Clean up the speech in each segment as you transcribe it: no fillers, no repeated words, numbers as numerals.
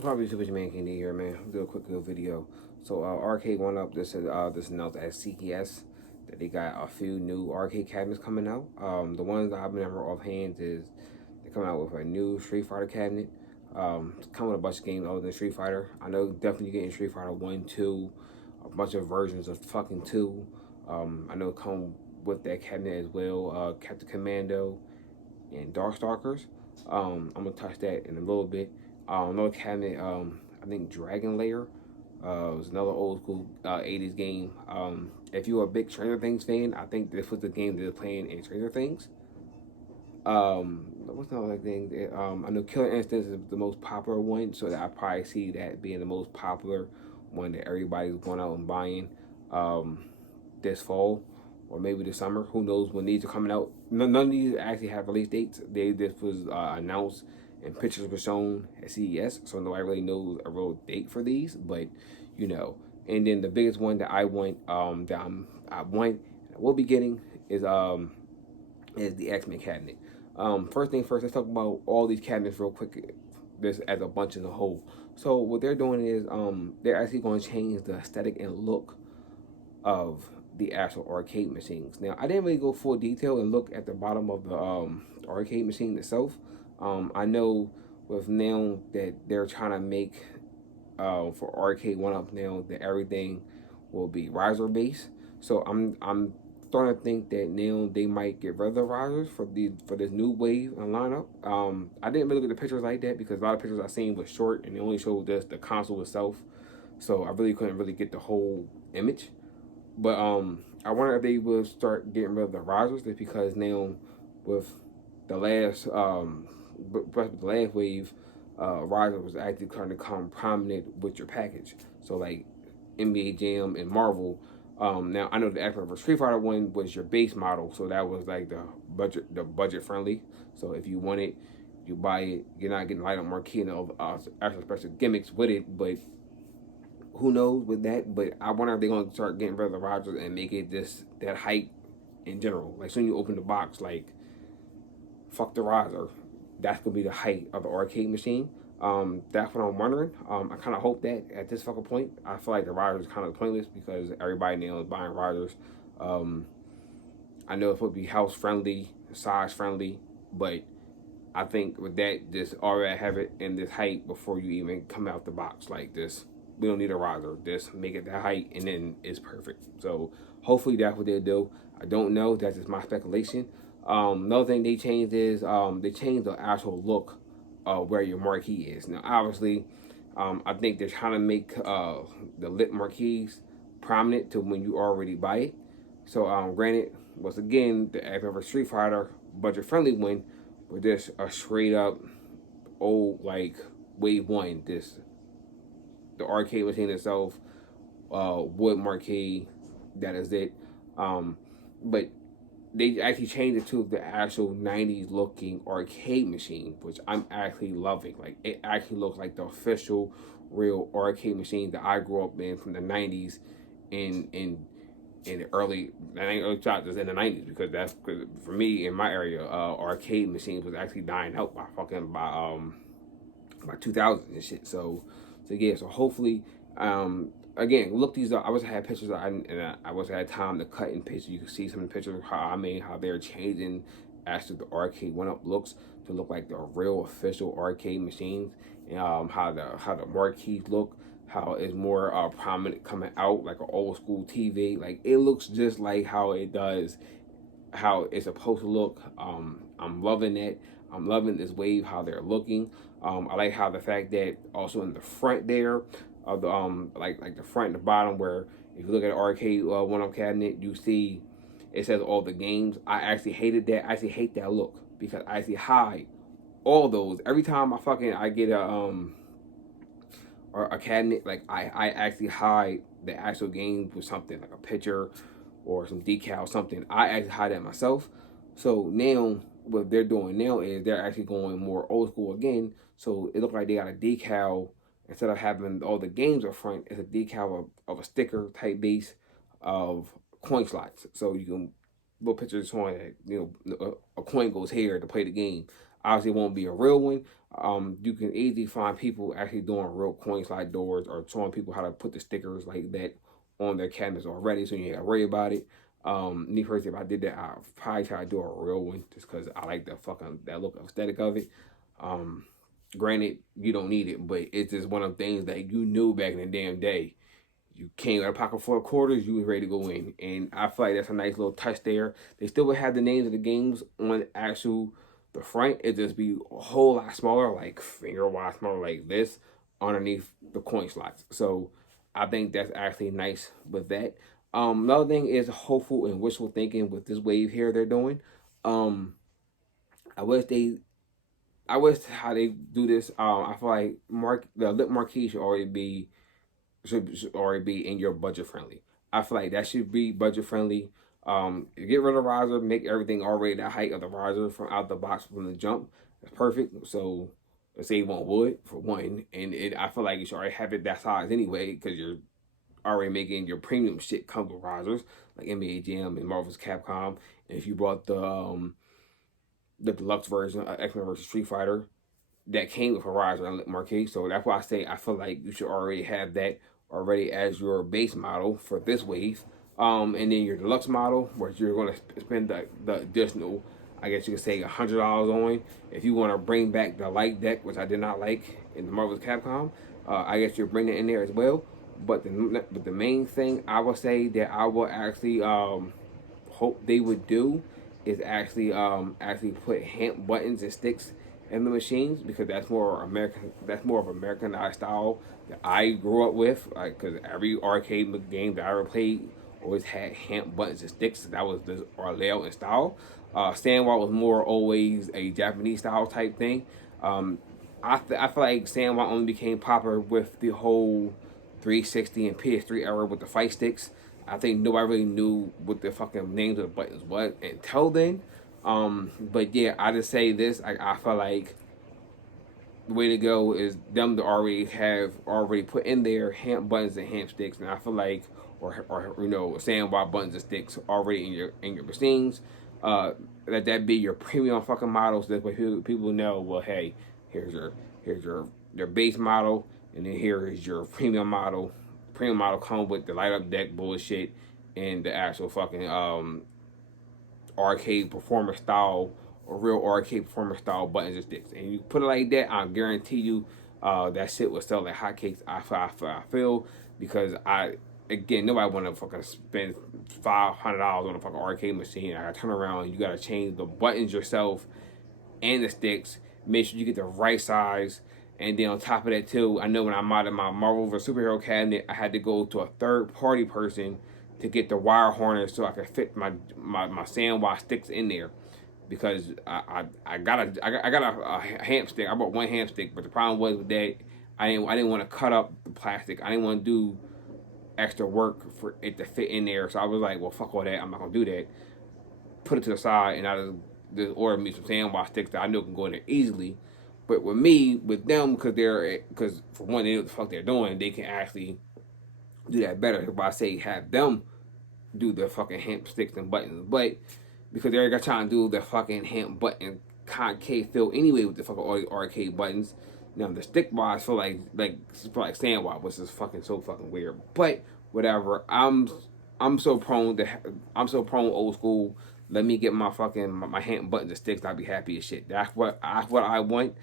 Probably Super Man Candy here, man. I'll do a quick little video. So, Arcade1Up, this announced at CES that they got a few new arcade cabinets coming out. The ones that I've been remember offhand is they come out with a new Street Fighter cabinet. It's coming with a bunch of games other than Street Fighter. I know definitely getting Street Fighter 1, 2, a bunch of versions of fucking 2. I know come with that cabinet as well, Captain Commando and Darkstalkers. I'm gonna touch that in a little bit. Another cabinet, I think Dragon Lair was another old school 80s game. If you're a big Stranger Things fan, I think this was the game they're playing in Stranger Things. What's another thing? I know Killer Instinct is the most popular one, so that I probably see that being the most popular one that everybody's going out and buying this fall or maybe this summer. Who knows when these are coming out? None of these actually have release dates. This was announced and pictures were shown at CES, so nobody really knows a real date for these. But you know, and then the biggest one that I want, I want, and I will be getting is the X-Men cabinet. First thing first, let's talk about all these cabinets real quick, this as a bunch as a whole. So what they're doing is they're actually going to change the aesthetic and look of the actual arcade machines. Now, I didn't really go full detail and look at the bottom of the arcade machine itself. I know with now that they're trying to make for Arcade1Up now that everything will be riser based. So I'm starting to think that now they might get rid of the risers for this new wave and lineup. I didn't really look at the pictures like that because a lot of pictures I seen was short and they only showed just the console itself. So I really couldn't really get the whole image. But I wonder if they will start getting rid of the risers, just because now with the last wave, riser was actually kind of come prominent with your package. So like NBA Jam and Marvel. Now I know the X-Men vs Street Fighter one was your base model, so that was like the budget friendly. So if you want it, you buy it. You're not getting light up marquee and actual special gimmicks with it, but who knows with that? But I wonder if they're gonna start getting rid of the Rogers and make it just that height in general. Like soon you open the box, like fuck the riser. That's gonna be the height of the arcade machine. That's what I'm wondering. I kind of hope that at this fucking point, I feel like the riser is kind of pointless because everybody now is buying risers. I know it would be house friendly, size friendly, but I think with that, just already have it in this height before you even come out the box like this. We don't need a riser. Just make it that height, and then it's perfect. So hopefully that's what they'll do. I don't know. That's just my speculation. Another thing they changed is they changed the actual look of where your marquee is. Now, obviously, I think they're trying to make the lit marquees prominent to when you already buy it. So, granted, once again, the X-Men Street Fighter budget-friendly one was just a straight-up old, like, Wave 1, this the arcade machine itself, wood marquee, that is it. But they actually changed it to the actual 90s looking arcade machine, which I'm actually loving. Like, it actually looks like the official real arcade machine that I grew up in from the 90s in the early, I think early childhood in the 90s, because that's, cause for me in my area, arcade machines was actually dying out by 2000 and shit. So yeah, so hopefully, again, look these up. I wish I had pictures, I wish I had time to cut and paste. So you can see some of the pictures of how they're changing actually the Arcade1Up looks to look like the real official arcade machines. How the marquees look, how it's more prominent coming out like an old school TV. Like it looks just like how it does, how it's supposed to look. I'm loving it. I'm loving this wave, how they're looking. I like how the fact that also in the front there of the like the front and the bottom, where if you look at the Arcade1Up cabinet, you see it says all the games. I actually hated that. I actually hate that look because I actually hide all those every time I get a cabinet. Like I actually hide the actual games with something like a picture or some decal, something. I actually hide that myself. So now what they're doing now is they're actually going more old school again. So it looks like they got a decal instead of having all the games up front. It's a decal of a sticker type base of coin slots. So you can little pictures showing that a coin goes here to play the game. Obviously, it won't be a real one. You can easily find people actually doing real coin slide doors or showing people how to put the stickers like that on their cabinets already, so you ain't gotta worry about it. Me personally, if I did that, I'd probably try to do a real one just because I like the fucking that look aesthetic of it. Um, Granted, you don't need it, but it's just one of the things that you knew back in the damn day. You came out of pocket for quarters, you was ready to go in. And I feel like that's a nice little touch there. They still would have the names of the games on actual the front. It just be a whole lot smaller, like finger wide smaller like this, underneath the coin slots. So I think that's actually nice with that. Another thing is hopeful and wishful thinking with this wave here they're doing. Um, I wish they I wish how they do this. I feel like the lip marquee should already be in your budget friendly. I feel like that should be budget friendly. Get rid of the riser, make everything already the height of the riser from out the box from the jump. That's perfect. So let's say you want wood for one, and I feel like you should already have it that size anyway because you're already making your premium shit come with risers like NBA Jam and Marvel's Capcom. And if you brought the deluxe version of X-Men vs. Street Fighter, that came with a riser and lip marquee. So that's why I say I feel like you should already have that already as your base model for this wave. And then your deluxe model, where you're going to spend the additional, I guess you could say, $100 on. If you want to bring back the light deck, which I did not like in the Marvel's Capcom, I guess you'll bring it in there as well. But the main thing I would say that I will actually hope they would do is actually put hand buttons and sticks in the machines, because that's more American. That's more of Americanized style that I grew up with. Like, because every arcade game that I ever played always had hand buttons and sticks. That was this our layout and style. Sandwalk was more always a Japanese style type thing. I feel like Sandwalk only became popular with the whole 360 and PS3 era with the fight sticks. I think nobody really knew what the fucking names of the buttons was until then. But yeah, I just say this. I feel like the way to go is them to already put in there hand buttons and hand sticks, and I feel like or sandbar buttons and sticks already in your machines. Let that be your premium fucking models. So that way people know. Well, hey, here's your base model, and then here is your premium model. Premium model come with the light up deck bullshit and the actual fucking arcade performance style or real arcade performance style buttons and sticks. And you put it like that, I guarantee you that shit will sell like hotcakes. I feel because nobody want to fucking spend $500 on a fucking arcade machine. I gotta turn around and you gotta change the buttons yourself and the sticks. Make sure you get the right size. And then on top of that too, I know when I modded my Marvel vs. Superhero cabinet, I had to go to a third party person to get the wire harness so I could fit my sandwire sticks in there, because I got a ham stick. I bought one ham stick, but the problem was with that I didn't want to cut up the plastic. I didn't want to do extra work for it to fit in there. So I was like, well, fuck all that. I'm not gonna do that. Put it to the side, and I just ordered me some sandwire sticks that I know can go in there easily. But with them, because for one, they know what the fuck they're doing, they can actually do that better. That's why I say have them do the fucking hand sticks and buttons. But because they're gonna try to do the fucking hand button concave feel anyway with the fucking arcade buttons. Now the stick wise feel like sandwire, which is fucking so fucking weird. But whatever. I'm so prone old school. Let me get my fucking my hand buttons and sticks. I'll be happy as shit. That's what I want.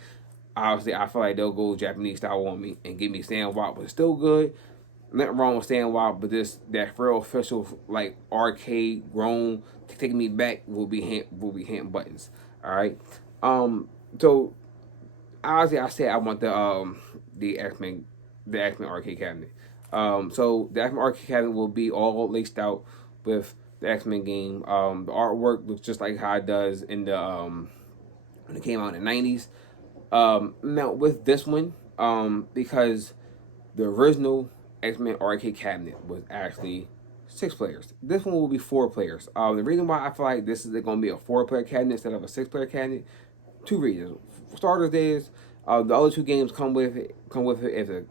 Obviously, I feel like they'll go Japanese style on me and give me sandwalk, but it's still good. Nothing wrong with sandwalk, but that real official like arcade grown taking me back will be hand buttons. All right. So obviously, I said I want the X-Men arcade cabinet. So the X-Men arcade cabinet will be all laced out with the X-Men game. The artwork looks just like how it does in the when it came out in the 90s. Now with this one, because the original X-Men arcade cabinet was actually 6 players. This one will be 4 players. The reason why I feel like this is going to be a 4-player cabinet instead of a 6-player cabinet, 2 reasons. For starters, is the other 2 games come with it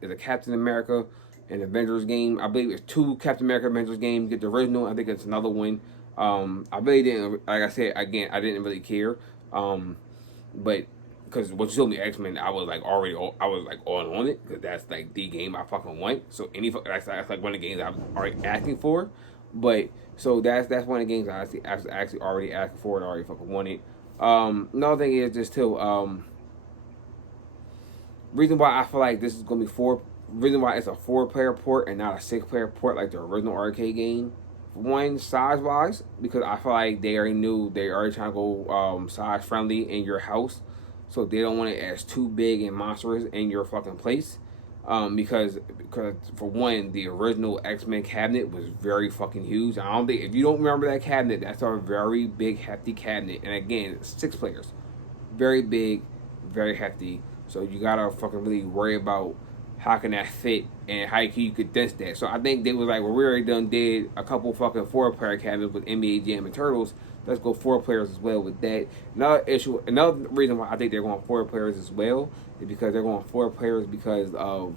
as a Captain America and Avengers game. I believe it's 2 Captain America Avengers games. Get the original. I think it's another one. I really didn't. Like I said again, I didn't really care. But because what you told me X-Men, I was like already, I was like on it because that's like the game I fucking want. So that's like one of the games I'm already asking for. But so that's one of the games I actually already asking for and already fucking wanted. Another thing is just too. Reason why I feel like this is gonna be reason why it's a 4-player port and not a 6-player port like the original arcade game. One, size wise, because I feel like they already knew they already trying to go size friendly in your house, so they don't want it as too big and monstrous in your fucking place. Because for one, the original X-Men cabinet was very fucking huge. I don't think, if you don't remember that cabinet, that's a very big hefty cabinet, and again, 6 players, very big, very hefty. So you gotta fucking really worry about how can that fit and how you could condense that. So I think they was like, well, we already done did a couple fucking 4-player cabinets with NBA Jam and Turtles. Let's go 4 players as well with that. Another reason why I think they're going 4 players as well is because they're going 4 players because of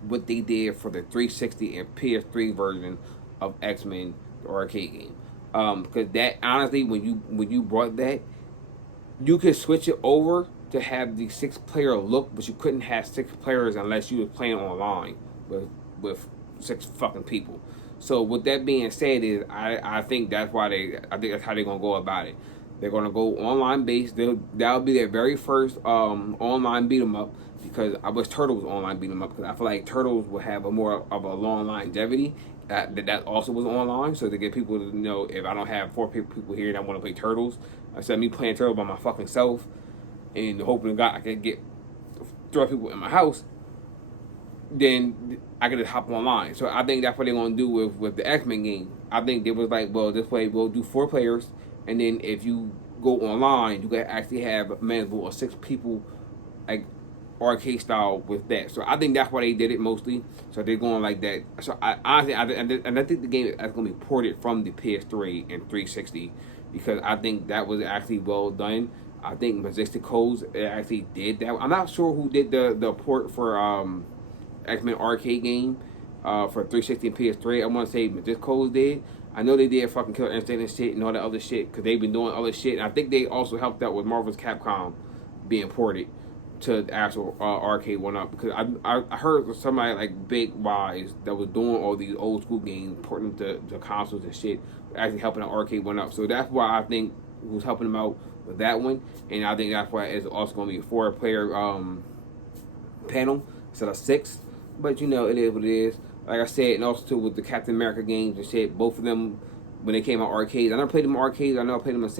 what they did for the 360 and PS3 version of X-Men, the arcade game. Because that, honestly, when you brought that, you could switch it over to have the 6-player look, but you couldn't have 6 players unless you was playing online with 6 fucking people. So with that being said, is I think that's why I think that's how they're gonna go about it. They're gonna go online based. That'll be their very first online beat 'em up, because I wish Turtles online beat 'em up, because I feel like Turtles will have a more of a long longevity. That also was online, so to get people to know, if I don't have 4 people here that want to play Turtles, instead of me playing Turtles by my fucking self and hoping to God I can get 3 people in my house, then I can just hop online. So I think that's what they're gonna do with the X-Men game. I think they was like, well, this way we'll do 4 players, and then if you go online, you can actually have a manageable of 6 people, like arcade style with that. So I think that's why they did it mostly. So they're going like that. So I honestly, I think the game is gonna be ported from the PS3 and 360, because I think that was actually well done. I think Majestic Codes actually did that. I'm not sure who did the port for X-Men arcade game for 360 and PS3. I want to say Majestic Codes did. I know they did fucking Killer Instinct and shit and all that other shit, because they've been doing other shit. And I think they also helped out with Marvel's Capcom being ported to the actual Arcade1Up, because I heard somebody like Big Wise that was doing all these old school games, porting them to consoles and shit, actually helping out Arcade1Up. So that's why I think was helping them out with that one, and I think that's why it's also going to be a 4-player panel instead of 6. But you know, it is what it is. Like I said, and also too with the Captain America games and shit, both of them when they came out arcades. I never played them arcades. I know I played them on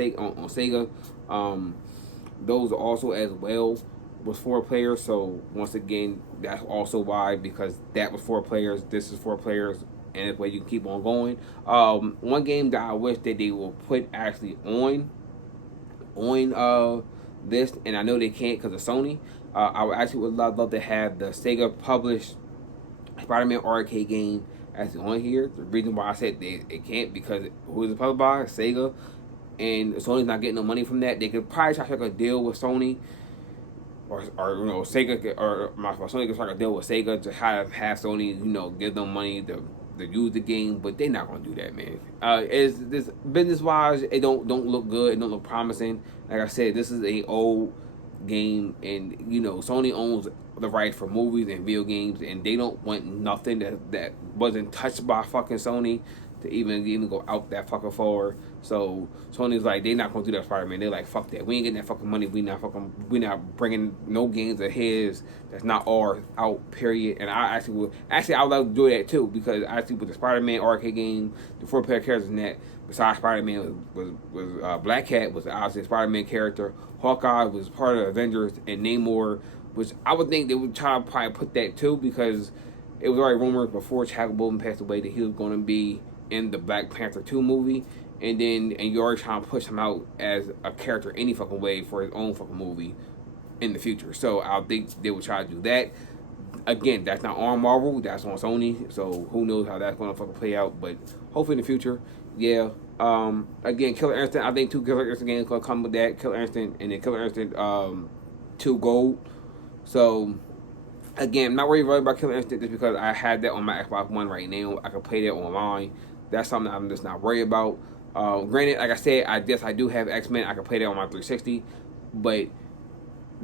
Sega. Those also as well was 4 players. So once again, that's also why, because that was 4 players. This is 4 players. And that way you can keep on going. One game that I wish that they will put actually on this, and I know they can't because of Sony. I would love to have the Sega published Spider-Man arcade game actually on here. The reason why I said it can't, because who is it published by? Sega, and Sony's not getting no money from that. They could probably try to strike a deal with Sony, or you know, Sega, or Sony could strike a deal with Sega to have Sony, you know, give them money to use the game, but they're not gonna do that, man. Is this business wise? It don't look good. It don't look promising. Like I said, this is a old game, and you know, Sony owns the rights for movies and video games, and they don't want nothing that wasn't touched by fucking Sony to even go out that fucking far. So Sony's like, they're not gonna do that Spider-Man. They're like, fuck that. We ain't getting that fucking money. We not bringing no games of his that's not ours out. Period. And I I would like to do that too, because actually with the Spider-Man arcade game, the 4-player characters in that, besides Spider-Man was Black Cat was obviously a Spider-Man character. Hawkeye was part of Avengers, and Namor, which I would think they would try to probably put that too, because it was already rumored before Chadwick Boseman passed away that he was going to be in the Black Panther 2 movie, and you already trying to push him out as a character any fucking way for his own fucking movie in the future. So I think they would try to do that. Again, that's not on Marvel, that's on Sony, so who knows how that's going to fucking play out, but hopefully in the future, yeah. Again, Killer Instinct, I think 2 Killer Instinct games going to come with that, Killer Instinct, and then Killer Instinct 2 Gold. So again, I'm not worried about Killer Instinct just because I had that on my Xbox One right now. I can play that online. That's something I'm just not worried about. Granted, like I said, I do have X-Men. I can play that on my 360, but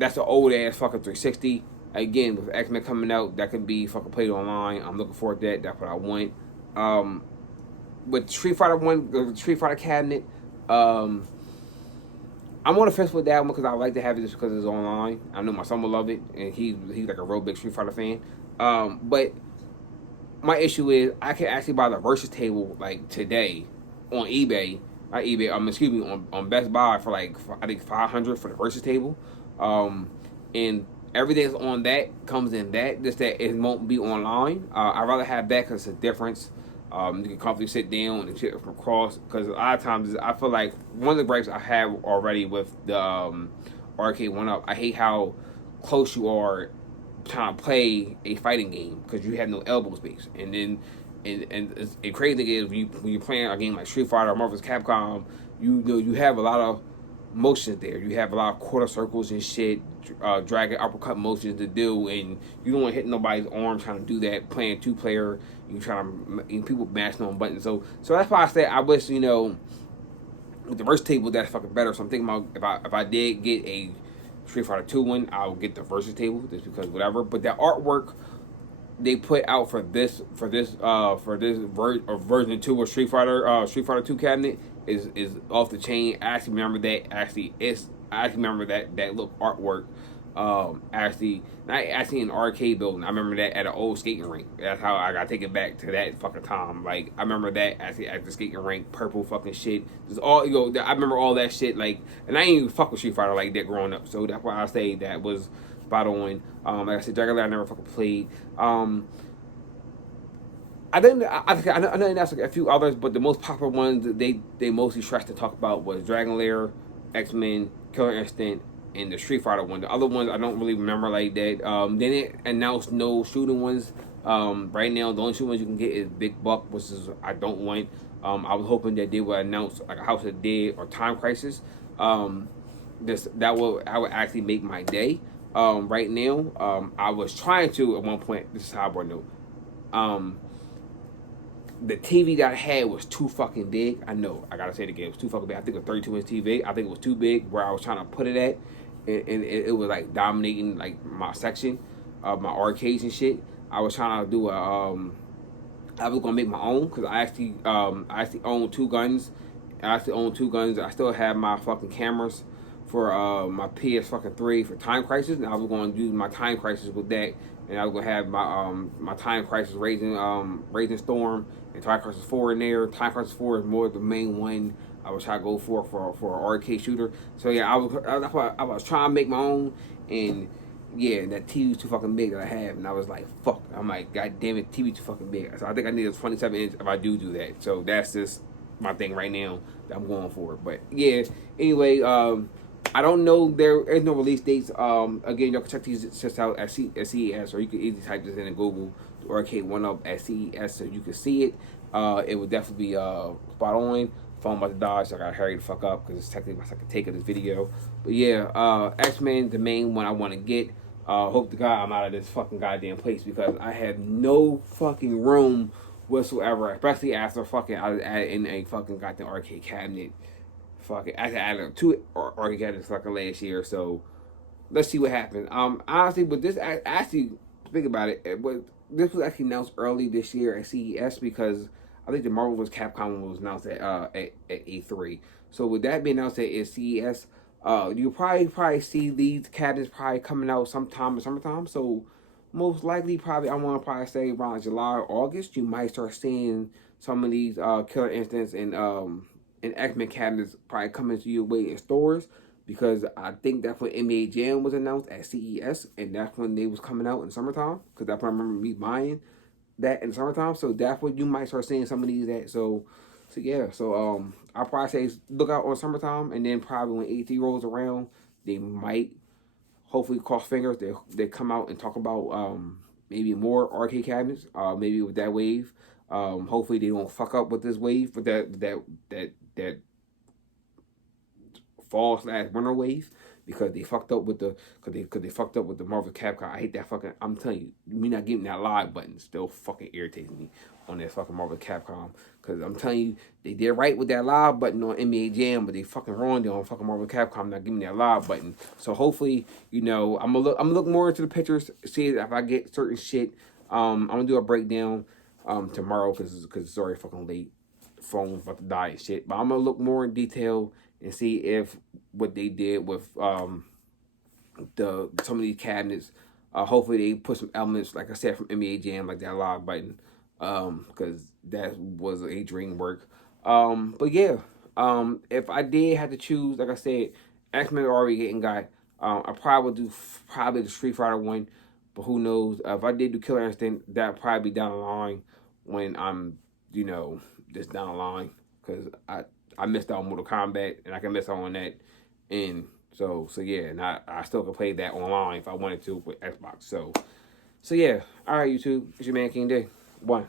that's an old ass fucking 360. Again, with X-Men coming out, that can be fucking played online. I'm looking forward to that. That's what I want. With Street Fighter One, the Street Fighter cabinet, um, I'm on the fence with that one because I like to have it just because it's online. I know my son will love it, and he's like a real big Street Fighter fan. But my issue is I can actually buy the Versus table like today on eBay. Not eBay. Excuse me, on Best Buy for like I think 500 for the Versus table, and everything that's on that comes in that. Just that it won't be online. I'd rather have that because it's a difference. You can comfortably sit down and shit from across. Because a lot of times I feel like one of the gripes I have already with the Arcade1Up, I hate how close you are trying to play a fighting game because you have no elbow space. And then, and the crazy thing is when you're playing a game like Street Fighter or Marvel's Capcom, you know you have a lot of motions there. You have a lot of quarter circles and shit, dragon uppercut motions to do, and you don't want to hit nobody's arm trying to do that. Playing 2-player, you trying to people mashing on buttons. So that's why I say I wish with the Versus table that's fucking better. So I'm thinking about if I did get a Street Fighter 2 one, I'll get the Versus table just because whatever. But the artwork they put out for this version 2 of Street Fighter 2 cabinet is off the chain. I actually remember that. I actually remember that look artwork. Actually, not actually an arcade building. I remember that at an old skating rink. That's how I got to take it back to that fucking time. Like I remember that actually at the skating rink, purple fucking shit. Just all I remember all that shit. Like, and I ain't even fuck with Street Fighter like that growing up. So that's why I say that was spot on. Like I said, Dragon Lair I never fucking played. I know that's like a few others, but the most popular ones that they mostly stressed to talk about was Dragon Lair, X-Men, Killer Instinct, and the Street Fighter one. The other ones I don't really remember like that. They didn't announce no shooting ones. Right now, the only shooting ones you can get is Big Buck, which is I don't want. I was hoping that they would announce like a House of Dead or Time Crisis. I would actually make my day. Right now, I was trying to at one point. This is how I know. The TV that I had was too fucking big. I know, I gotta say it again, it was too fucking big. I think it was 32-inch TV. I think it was too big where I was trying to put it at. And it was like dominating like my section of my arcades and shit. I was trying to do I was gonna make my own because I actually own 2 guns. I still have my fucking cameras for my PS fucking 3 for Time Crisis, and I was going to use my Time Crisis with that, and I was gonna have my Time Crisis Raising Storm and Time Crisis 4 in there. Time Crisis 4 is more the main one I was trying to go for an arcade shooter. So yeah, I was trying to make my own, and yeah, that TV was too fucking big that I have, and I was like, fuck. I'm like, god damn it, TV too fucking big. So I think I need a 27-inch if I do that. So that's just my thing right now that I'm going for. But yeah, anyway, I don't know. There is no release dates. Again, y'all can check these just out at CES, or you can easily type this in Google, Arcade1Up at CES, so you can see it. It would definitely be spot on. Phone about to die, so I gotta hurry the fuck up because it's technically my second take of this video. But yeah, X-Men, the main one I want to get. Hope to God I'm out of this fucking goddamn place because I have no fucking room whatsoever, especially after fucking I added in a fucking goddamn arcade cabinet. Fucking I added 2 arcade cabinets fucking last year, so let's see what happens. Honestly, but this actually think about it, this was actually announced early this year at CES because I think the Marvel vs. Capcom one was announced at E3. So with that being announced at CES, you'll probably see these cabinets probably coming out sometime in summertime. So most likely I want to probably say around July or August, you might start seeing some of these Killer Instincts and X-Men cabinets probably coming to your way in stores. Because I think that's when NBA Jam was announced at CES, and that's when they was coming out in summertime. Because that's when I remember me buying that in summertime. So that's when you might start seeing some of these at. So yeah. So I'll probably say look out on summertime, and then probably when E3 rolls around, they might hopefully cross fingers they come out and talk about maybe more arcade cabinets. Maybe with that wave. Hopefully they don't fuck up with this wave with that fall/winter wave, because they fucked up with the because they fucked up with the Marvel Capcom. I hate that fucking. I'm telling you, me not getting that live button still fucking irritates me on that fucking Marvel Capcom. Because I'm telling you, they did right with that live button on NBA Jam, but they fucking wrong on fucking Marvel Capcom not giving me that live button. So hopefully, you know, I'm gonna look more into the pictures, see if I get certain shit. I'm gonna do a breakdown tomorrow because it's already fucking late. Phone's about to die and shit. But I'm gonna look more in detail and see if what they did with the some of these cabinets. Hopefully they put some elements, like I said, from NBA Jam, like that log button, because that was a dream work. But yeah, if I did have to choose, like I said, X-Men already getting got. I probably would do probably the Street Fighter one, but who knows? If I did do Killer Instinct, that probably be down the line when I'm, you know, just down the line, because I missed out on Mortal Kombat and I can miss out on that, and so yeah, and I still can play that online if I wanted to with Xbox. So yeah, all right, YouTube, it's your man King Day. One.